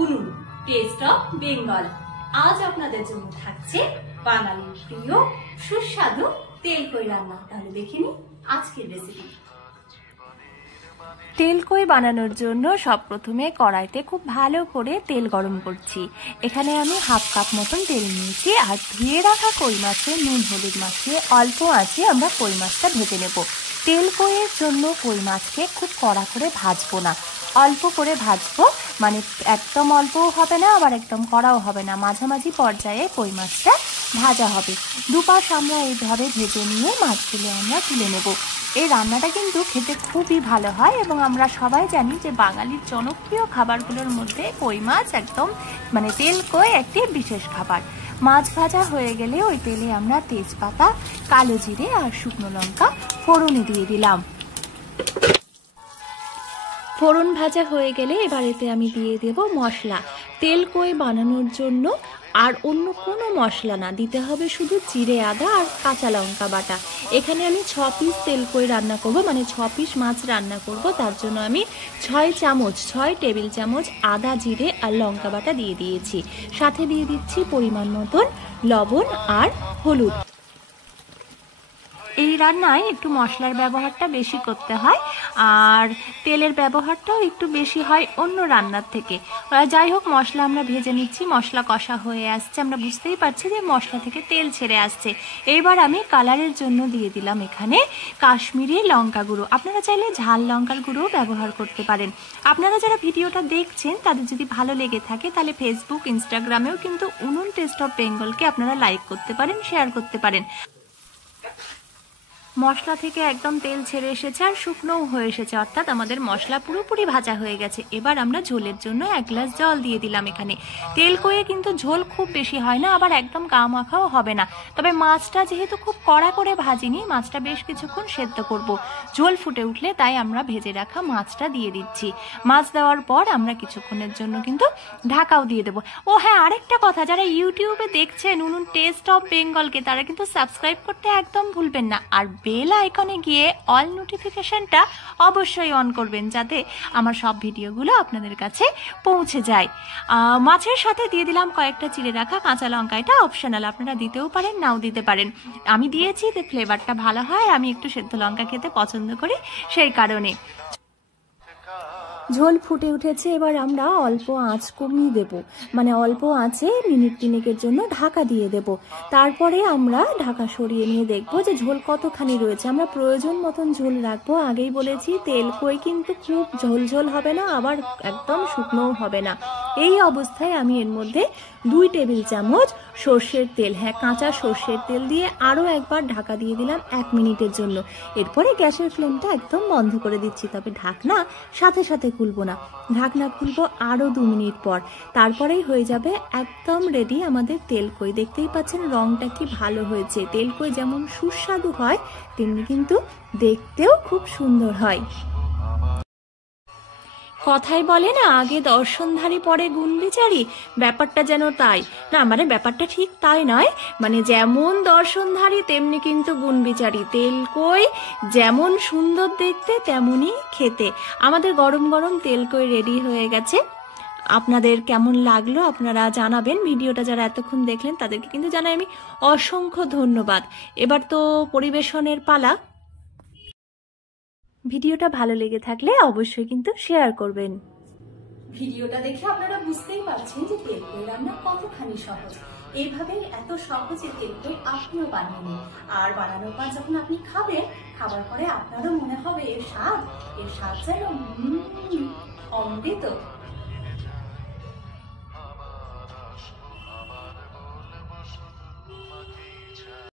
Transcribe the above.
উনুন test of Bengal. আজ আপনাদের জন্য থাকছে বাঙালির প্রিয় সুস্বাদু তেলকই রান্না। তাহলে দেখে নিই আজকের রেসিপি। তেলকই বানানোর জন্য সব প্রথমে কড়াইতে খুব ভালো করে তেল গরম করছি। এখানে আমি হাফ কাপ মতন তেল নিয়েছি আর ধুয়ে রাখা কই মাছে নুন হলুদ মাখিয়ে অল্প আঁচে আমরা কই মাছটা ভেজে নেব। তেলকইয়ের জন্য কই মাছকে খুব কড়া করে ভাজবো না, অল্প করে ভাজবো, মানে একদম অল্পও হবে না আবার একদম কড়াও হবে না, মাঝামাঝি পর্যায়ে কই মাছটা ভাজা হবে। দুপাশ আমরা এইভাবে ভেজে নিয়ে মাছগুলো আমরা তুলে নেব। এই রান্নাটা কিন্তু খেতে খুবই ভালো হয় এবং আমরা সবাই জানি যে বাঙালির জনপ্রিয় খাবারগুলোর মধ্যে কই মাছ একদম মানে তেলকই একটি বিশেষ খাবার। মাছ ভাজা হয়ে গেলে ওই তেলে আমরা তেজপাতা, কালো জিরে আর শুকনো লঙ্কা ফোড়নে দিয়ে দিলাম। ফোড়ন ভাজা হয়ে গেলে এবারেতে আমি দিয়ে দেব মশলা। তেলকই বানানোর জন্য আর অন্য কোনো মশলা না, দিতে হবে শুধু জিরে আদা আর কাঁচা লঙ্কা বাটা। এখানে আমি 6 পিস তেলকই রান্না করব, মানে 6 পিস মাছ রান্না করব। তার জন্য আমি 6 টেবিল চামচ আদা জিরে আর লঙ্কা বাটা দিয়ে দিয়েছি। সাথে দিয়ে দিচ্ছি পরিমাণ মতন লবণ আর হলুদ। এই রান্নায় একটু মশলার ব্যবহারটা বেশি করতে হয় আর তেলের ব্যবহারটাও একটু বেশি হয় অন্য রান্নার থেকে। যাই হোক, মশলা আমরা ভেজে নিচ্ছি, মশলা কষা হয়ে আসছে, আমরা বুঝতেই পারছি যে মশলা থেকে তেল ছেড়ে আসছে। এইবার আমি কালারের জন্য দিয়ে দিলাম এখানে কাশ্মীরি লঙ্কা গুঁড়ো। আপনারা চাইলে ঝাল লঙ্কার গুঁড়োও ব্যবহার করতে পারেন। আপনারা যারা ভিডিওটা দেখছেন তাদের যদি ভালো লেগে থাকে তাহলে ফেসবুক, ইনস্টাগ্রামেও কিন্তু উনুন টেস্ট অফ বেঙ্গলকে আপনারা লাইক করতে পারেন, শেয়ার করতে পারেন। মশলা থেকে একদম তেল ছেড়ে এসেছে আর শুকনোও হয়ে এসেছে, অর্থাৎ আমাদের মশলা পুরোপুরি ভাজা হয়ে গেছে। এবার আমরা ঝোলের জন্য 1 গ্লাস জল দিয়ে দিলাম এখানে। তেলকইয়ে কিন্তু ঝোল খুব বেশি হয় না, আবার একদম গা মাখাও হবে না। তবে মাছটা যেহেতু খুব কড়া করে ভাজিনি, মাছটা বেশ কিছুক্ষণ সেদ্ধ করব। ঝোল ফুটে উঠলে তাই আমরা ভেজে রাখা মাছটা দিয়ে দিচ্ছি। মাছ দেওয়ার পর আমরা কিছুক্ষণের জন্য কিন্তু ঢাকাও দিয়ে দেবো। ও হ্যাঁ, আরেকটা কথা, যারা ইউটিউবে দেখছেন উনুন টেস্ট অফ বেঙ্গলকে তারা কিন্তু সাবস্ক্রাইব করতে একদম ভুলবেন না আর বেল আইকনে গিয়ে অল নোটিফিকেশনটা অবশ্যই অন করবেন যাতে আমার সব ভিডিওগুলো আপনাদের কাছে পৌঁছে যায়। মাছের সাথে দিয়ে দিলাম কয়েকটা চিড়ে রাখা কাঁচা লঙ্কা। এটা অপশনাল, আপনারা দিতেও পারেন নাও দিতে পারেন। আমি দিয়েছি যে ফ্লেভারটা ভালো হয়, আমি একটু সেদ্ধ লঙ্কা খেতে পছন্দ করি সেই কারণে। ঝোল ফুটে উঠেছে, এবার আমরা অল্প আঁচ কমিয়ে দেব, মানে অল্প আঁচে মিনিট 3 জন্য ঢাকা দিয়ে দেব। তারপরে আমরা ঢাকা সরিয়ে নিয়ে দেখব যে ঝোল কতখানি রয়েছে। আমরা প্রয়োজন মতন ঝোল রাখবো। আগেই বলেছি তেলকই কিন্তু খুব ঝোল ঝোল হবে না, আবার একদম শুকনোও হবে না। এই অবস্থায় আমি এর মধ্যে 2 টেবিল চামচ সর্ষের তেল, হ্যাঁ কাঁচা সর্ষের তেল দিয়ে আরও একবার ঢাকা দিয়ে দিলাম 1 মিনিটের জন্য। এরপরে গ্যাসের ফ্লেমটা একদম বন্ধ করে দিচ্ছি, তবে ঢাকনা সাথে সাথে খুলবো না, ঢাকনা খুলবো আরও 2 মিনিট পর। তারপরেই হয়ে যাবে একদম রেডি আমাদের তেলকই। দেখতেই পাচ্ছেন রংটা কি ভালো হয়েছে। তেলকই যেমন সুস্বাদু হয় তেমনি কিন্তু দেখতেও খুব সুন্দর হয়। কথাই বলে না, আগে দর্শনধারী পরে গুণ বিচারি, ব্যাপারটা যেন তাই না, মানে ব্যাপারটা ঠিক তাই নয়, মানে যেমন দর্শনধারী তেমনি কিন্তু গুণ বিচারি। তেলকই যেমন সুন্দর দেখতে তেমনই খেতে। আমাদের গরম গরম তেলকই রেডি হয়ে গেছে। আপনাদের কেমন লাগলো আপনারা জানাবেন। ভিডিওটা যারা এতক্ষণ দেখলেন তাদেরকে কিন্তু জানাই আমি অসংখ্য ধন্যবাদ। এবার তো পরিবেশনের পালা। ভিডিওটা ভালো লেগে থাকলে অবশ্যই কিন্তু শেয়ার করবেন। ভিডিওটা দেখে আপনারা বুঝতেই পারছেন যে তেলকই রান্না কতখানি সহজ। এইভাবে এত সহজে তেলকই আপনিও বানিয়ে নিন, আর বানানোর পর যখন আপনি খাবেন, খাবার পরে আপনারও মনে হবে এর স্বাদ যেন অমৃত।